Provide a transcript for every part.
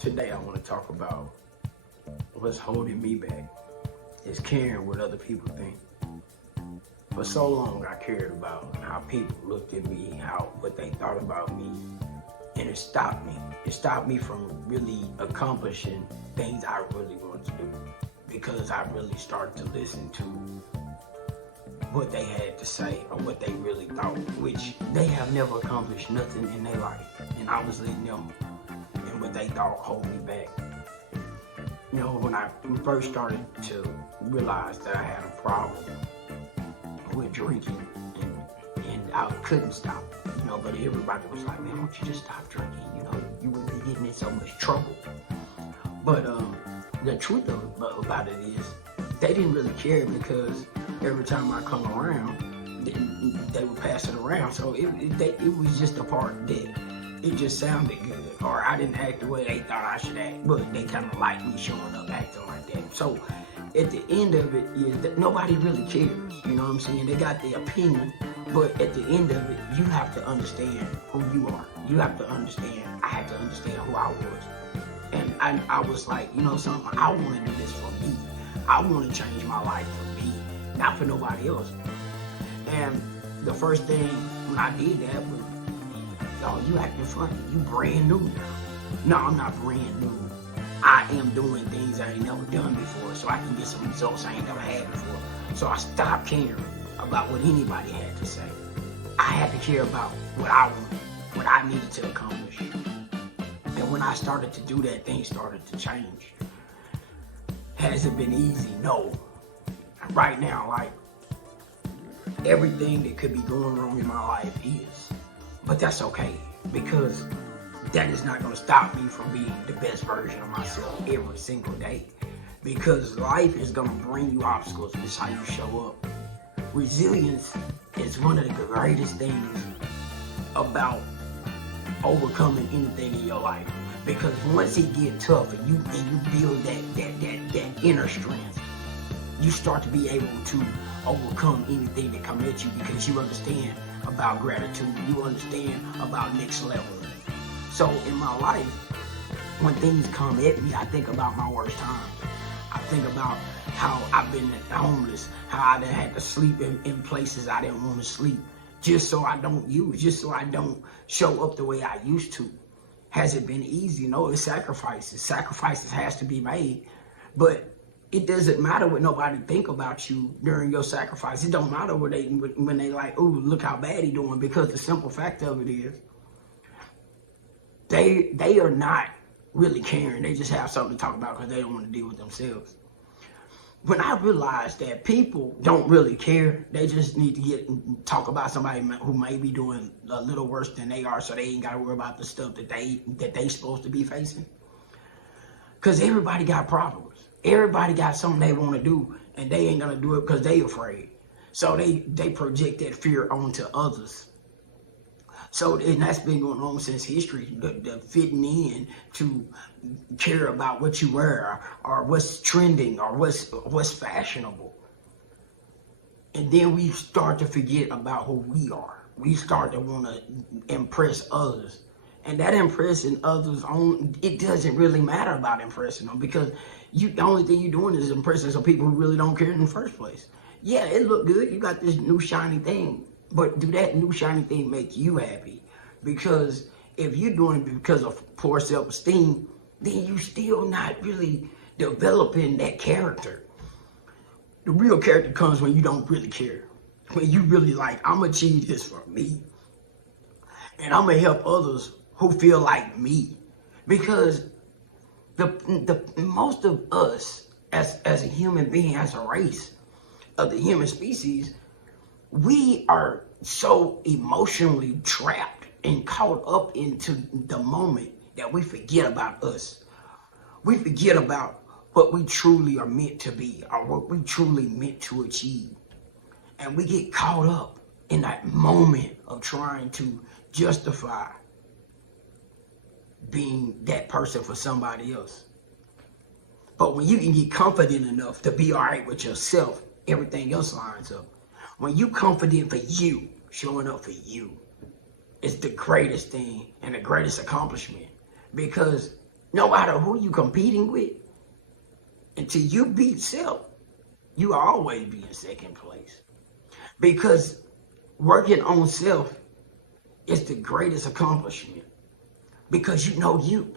Today I want to talk about what's holding me back is caring what other people think. For so long I cared about how people looked at me, what they thought about me, and it stopped me. It stopped me from really accomplishing things I really wanted to do because I really started to listen to what they had to say or what they really thought, which they have never accomplished nothing in their life, and I was letting them and what they thought hold me back. You know, when I first started to realize that I had a problem with drinking and I couldn't stop, but everybody was like, man, why don't you just stop drinking? You would be getting in so much trouble. But the truth about it is they didn't really care because every time I come around, they would pass it around. So it was just a part that it just sounded good, or I didn't act the way they thought I should act, but they kind of liked me showing up acting like that. So at the end of it is that nobody really cares, you know what I'm saying? They got their opinion, but at the end of it, you have to understand who you are. You have to understand, I had to understand who I was. And I was like, something, I want to do this for me. I want to change my life for me, not for nobody else. And the first thing when I did that was, oh, you acting funny. You brand new now. No, I'm not brand new. I am doing things I ain't never done before, so I can get some results I ain't never had before. So I stopped caring about what anybody had to say. I had to care about what I wanted, what I needed to accomplish. And when I started to do that, things started to change. Has it been easy? No. Right now, like, everything that could be going wrong in my life is. But that's okay, because that is not going to stop me from being the best version of myself every single day. Because life is going to bring you obstacles. It's how you show up. Resilience is one of the greatest things about overcoming anything in your life. Because once it gets tough and you build that inner strength, you start to be able to overcome anything that comes at you because you understand about gratitude, you understand about next level. So in my life, when things come at me, I think about my worst time. I think about how I've been homeless, how I had to sleep in places I didn't want to sleep, just so I don't show up the way I used to. Has it been easy? No, it's sacrifices. Sacrifices has to be made, but it doesn't matter what nobody think about you during your sacrifice. It don't matter when they like, oh, look how bad he doing, because the simple fact of it is, they are not really caring. They just have something to talk about because they don't want to deal with themselves. When I realized that people don't really care, they just need to talk about somebody who may be doing a little worse than they are, so they ain't got to worry about the stuff that they supposed to be facing. Because everybody got problems. Everybody got something they want to do, and they ain't gonna do it because they afraid. So they project that fear onto others. So, and that's been going on since history, the fitting in to care about what you wear or what's trending or what's fashionable. And then we start to forget about who we are. We start to want to impress others. And that impressing others, it doesn't really matter about impressing them, because the only thing you're doing is impressing some people who really don't care in the first place. Yeah, it look good. You got this new shiny thing. But do that new shiny thing make you happy? Because if you're doing it because of poor self-esteem, then you still not really developing that character. The real character comes when you don't really care. When you really like, I'm going to achieve this for me. And I'm going to help others who feel like me. Because the most of us as a human being, as a race of the human species, we are so emotionally trapped and caught up into the moment that we forget about us. We forget about what we truly are meant to be or what we truly meant to achieve. And we get caught up in that moment of trying to justify being that person for somebody else. But when you can get confident enough to be all right with yourself, everything else lines up. When you confident for you, showing up for you, is the greatest thing and the greatest accomplishment. Because no matter who you competing with, until you beat self, you always be in second place. Because working on self is the greatest accomplishment. Because you know you.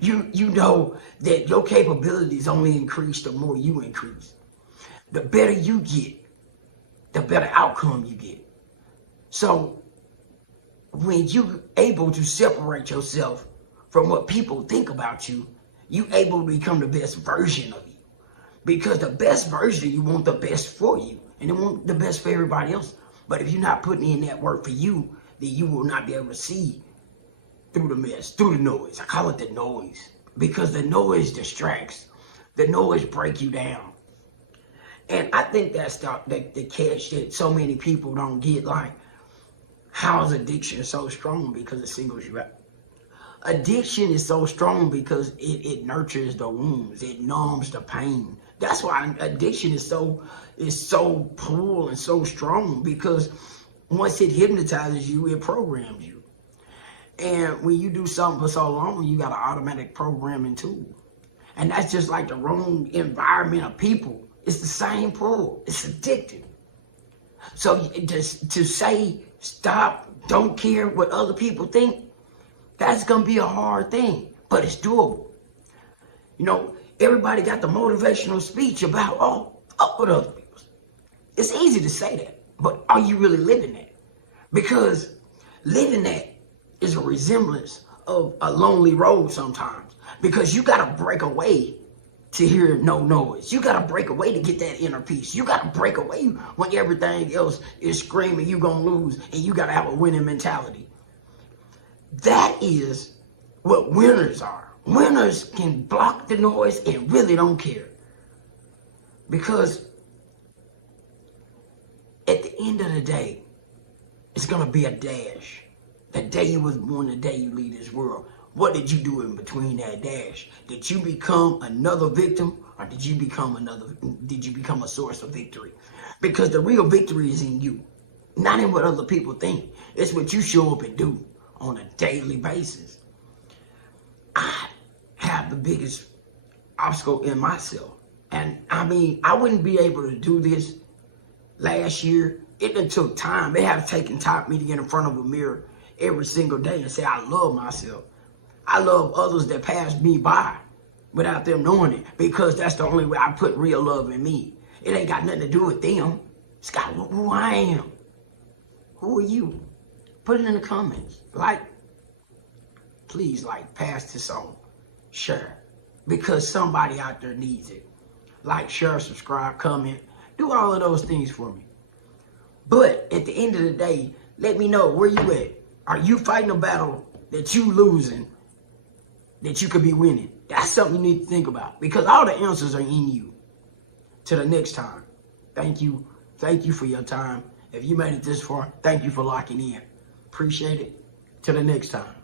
You know that your capabilities only increase the more you increase. The better you get, the better outcome you get. So when you able to separate yourself from what people think about you, you able to become the best version of you. Because the best version, you want the best for you. And you want the best for everybody else. But if you're not putting in that work for you, then you will not be able to see through the mess, through the noise. I call it the noise. Because the noise distracts. The noise breaks you down. And I think that's the catch that so many people don't get. Like, how is addiction so strong? Because it singles you out. Addiction is so strong because it nurtures the wounds. It numbs the pain. That's why addiction is so powerful and so strong, because once it hypnotizes you, it programs you. And when you do something for so long, you got an automatic programming tool. And that's just like the wrong environment of people. It's the same pull. It's addictive. So just to say, stop, don't care what other people think, that's going to be a hard thing, but it's doable. You know, everybody got the motivational speech about, oh, up with other people. It's easy to say that, but are you really living that? Because living that is a resemblance of a lonely road sometimes. Because you got to break away to hear no noise. You got to break away to get that inner peace. You got to break away when everything else is screaming you going to lose, and you got to have a winning mentality. That is what winners are. Winners can block the noise and really don't care. Because at the end of the day, it's going to be a dash. The day you was born, the day you leave this world. What did you do in between that dash? Did you become another victim, or did you become a source of victory? Because the real victory is in you, not in what other people think. It's what you show up and do on a daily basis. I have the biggest obstacle in myself. And I mean, I wouldn't be able to do this last year. It done took time. It have taken time for me to get in front of a mirror every single day and say, I love myself. I love others that pass me by without them knowing it, because that's the only way I put real love in me. It ain't got nothing to do with them. It's got who I am. Who are you? Put it in the comments. Please pass this on. Share. Because somebody out there needs it. Like, share, subscribe, comment. Do all of those things for me. But at the end of the day, let me know where you at. Are you fighting a battle that you losing, that you could be winning? That's something you need to think about, because all the answers are in you. Till the next time, thank you. Thank you for your time. If you made it this far, thank you for locking in. Appreciate it. Till the next time.